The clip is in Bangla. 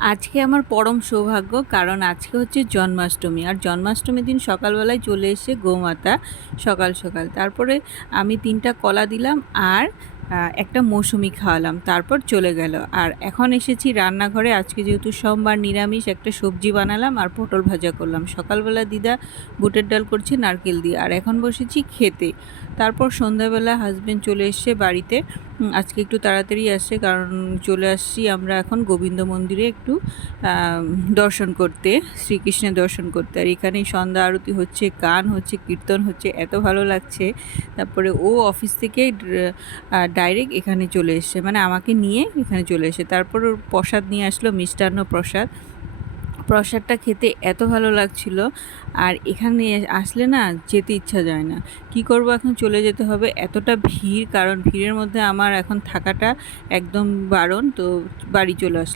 আজকে আমার পরম সৌভাগ্য, কারণ আজকে হচ্ছে জন্মাষ্টমী। আর জন্মাষ্টমীর দিন সকালবেলায় চলে এসে গোমাতা সকাল সকাল, তারপরে আমি 3টা কলা দিলাম আর একটা মৌসুমি খাওয়ালাম, তারপর চলে গেল। আর এখন এসেছি রান্নাঘরে। আজকে যেহেতু সোমবার, নিরামিষ একটা সবজি বানালাম আর পটল ভাজা করলাম। সকালবেলা দিদা বুটের ডাল করছে নারকেল দিয়ে, আর এখন বসেছি খেতে। তারপর সন্ধ্যাবেলা হাজবেন্ড চলে এসছে বাড়িতে। আজকে একটু তাড়াতাড়ি আসছে, কারণ চলে আসছি আমরা এখন গোবিন্দ মন্দিরে একটু দর্শন করতে, শ্রীকৃষ্ণের দর্শন করতে। আর এখানে সন্ধ্যা আরতি হচ্ছে, গান হচ্ছে, কীর্তন হচ্ছে, এত ভালো লাগছে। তারপরে ও অফিস থেকে ডাইরেক্ট এখানে চলে এসছে, মানে আমাকে নিয়ে এখানে চলে এসে তারপর ওর প্রসাদ নিয়ে আসলো, মিষ্টান্ন প্রসাদ। প্রসাদটা খেতে এত ভালো লাগছিল। আর এখানে আসলে না যেতে ইচ্ছা যায় না। কি করব, এখন চলে যেতে হবে। এতটা ভিড়, কারণ ভিড়ের মধ্যে আমার এখন থাকাটা একদম বারণ, তো বাড়ি চলে আসলাম।